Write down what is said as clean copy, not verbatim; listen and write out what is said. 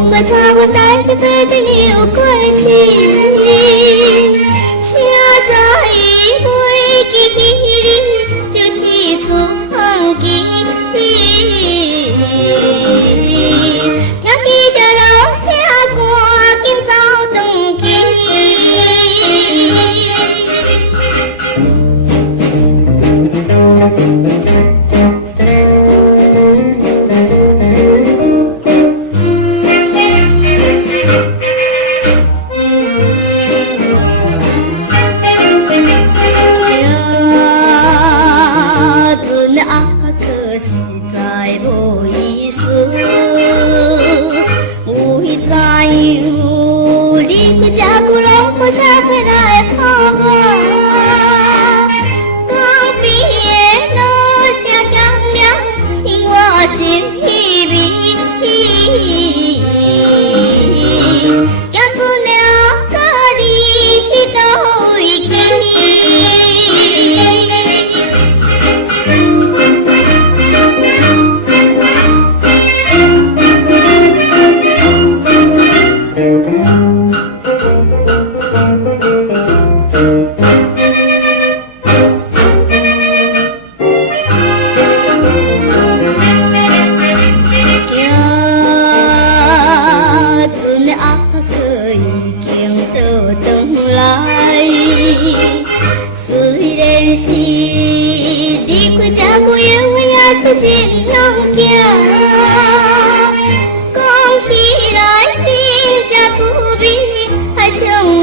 我擦我带着嘴对你有过去，写在飞机里就是春季，听见着老声赶紧走转去。实在无意思，为怎样你开这久拢无写回来予我？江边的落声响亮，引我心稀微。行出了甲你是倒位去？虽然是离开这久远，我也是真勇敢。讲起来真正滋味，海上的